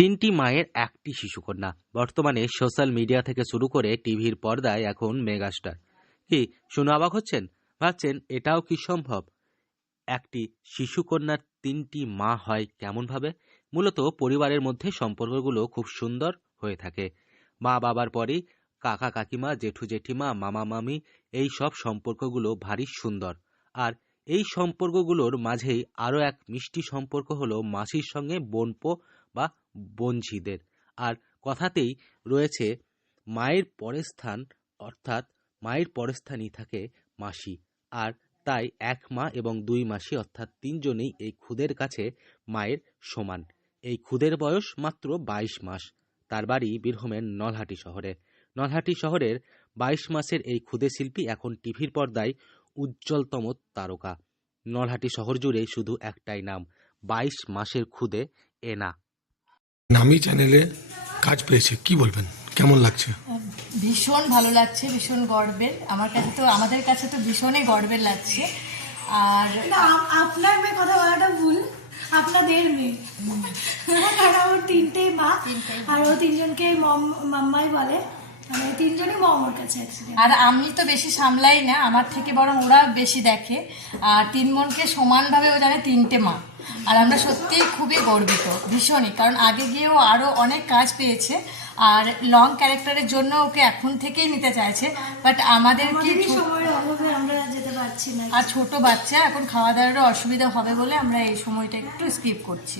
তিনটি মায়ের একটি শিশুকন্যা বর্তমানে সোশ্যাল মিডিয়া থেকে শুরু করে টিভির পর্দায় এখন মেগাস্টার। কি শুনে অবাক হচ্ছেন? ভাবছেন এটাও কি সম্ভব? একটি শিশুকন্যার তিনটি মা হয় কেমন ভাবে? মূলত পরিবারের মধ্যে সম্পর্কগুলো খুব সুন্দর হয়ে থাকে। মা বাবার পরেই কাকা কাকিমা, জেঠু জেঠিমা, মামা মামি, এই সব সম্পর্কগুলো ভারী সুন্দর। আর এই সম্পর্কগুলোর মাঝেই আরও এক মিষ্টি সম্পর্ক হলো মাসির সঙ্গে বোনপো বা বোনঝিদের। আর কথাতেই রয়েছে মায়ের পরের স্থান, অর্থাৎ মায়ের পরের স্থানই থাকে মাসি। আর তাই এক মা এবং দুই মাসি অর্থাৎ তিনজনেই এই খুদের কাছে মায়ের সমান। এই খুদের বয়স মাত্র ২২ মাস। তার বাড়ি বীরভূমের নলহাটি শহরে। নলহাটি শহরের ২২ মাসের এই খুদে শিল্পী এখন টিভির পর্দায় উজ্জ্বলতম তারকা। নলহাটি শহর জুড়ে শুধু একটাই নাম, ২২ মাসের খুদে এনা। নামি চ্যানেলে কাজ পেয়েছে, কি বলবেন, কেমন লাগছে? ভীষণ ভালো লাগছে, ভীষণ গর্বের। আমাদের কাছে তো ভীষণই গর্বের লাগছে। আর আপনার মেয়ে কথা বলাটা ভুল, আপনাদের মেয়ে। কারণ ওর তিনটেই মা, আর ও তিনজনকে মাম্মাই বলে, মানে তিনজনই মম ওর কাছে। আর আমি তো বেশি সামলাই না, আমার থেকে বরং ওরা বেশি দেখে। আর তিন বোনকে সমানভাবে ও জানে তিনটে মা। আর আমরা সত্যিই খুবই গর্বিত, ভীষণই। কারণ আগে গিয়েও আরও অনেক কাজ পেয়েছে, আর লং ক্যারেক্টারের জন্য ওকে এখন থেকেই নিতে চাইছে। বাট আমাদের কি সময়ের অভাবে আমরা যেতে পারছি না, আর ছোট বাচ্চা, এখন খাওয়া দাওয়ারও অসুবিধা হবে বলে আমরা এই সময়টা একটু স্কিপ করছি।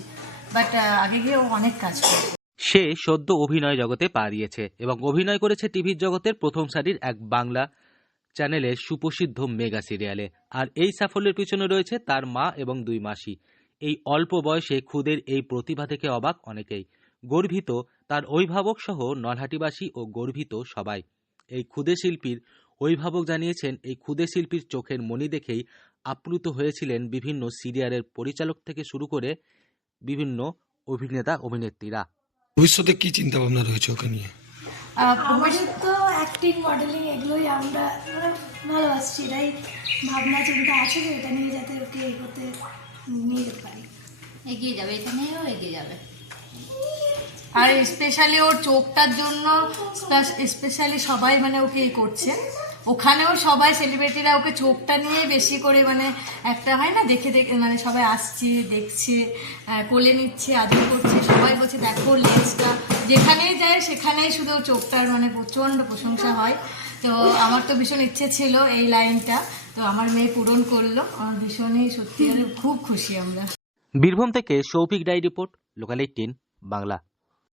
বাট আগে গিয়ে ও অনেক কাজ করবে। সে সদ্য অভিনয় জগতে পা দিয়েছে এবং অভিনয় করেছে টিভির জগতের প্রথম সারির এক বাংলা চ্যানেলের সুপ্রসিদ্ধ মেগা সিরিয়ালে। আর এই সাফল্যের পিছনে রয়েছে তার মা এবং দুই মাসি। এই অল্প বয়সে খুদের এই প্রতিভা থেকে অবাক অনেকেই, গর্বিত তার অভিভাবক সহ নলহাটিবাসী ও গর্বিত সবাই। এই খুদে শিল্পীর অভিভাবক জানিয়েছেন, এই খুদে শিল্পীর চোখের মণি দেখেই আপ্লুত হয়েছিলেন বিভিন্ন সিরিয়ালের পরিচালক থেকে শুরু করে বিভিন্ন অভিনেতা অভিনেত্রীরা। ভবিষ্যতে কি চিন্তা ভাবনা রয়েছে ওকে নিয়ে? আমাদের তো অ্যাক্টিং, মডেলিং এগুলোই আমরা ভালোবাসছি, এটাই ভাবনা চিন্তা আছে যে এটা নিয়ে যাতে ওকে এগোতে নিয়ে যেতে পারি। এগিয়ে যাবে, এটা নিয়েও এগিয়ে যাবে। আর স্পেশালি ওর চোখটার জন্য স্পেশালি সবাই মানে ওকে করছে। ওখানেও সবাই সেলিব্রিটিরা ওকে চোখটা নিয়ে বেশি করে, মানে একটা হয় না, দেখে দেখে মানে সবাই আসছে, দেখছে, কোলে নিচ্ছে, আদর করছে, সবাই বলছে দেখো লেন্সটা। যেখানেই যায় সেখানেই শুধু চোখটার মানে প্রচণ্ড প্রশংসা হয়। তো আমার তো ভীষণ ইচ্ছে ছিল এই লাইনটা, তো আমার মেয়ে পূরণ করলো। আমার ভীষণই সত্যি খুব খুশি আমরা। বীরভূম থেকে সৌভিক রায় রিপোর্ট, লোকাল 18 বাংলা।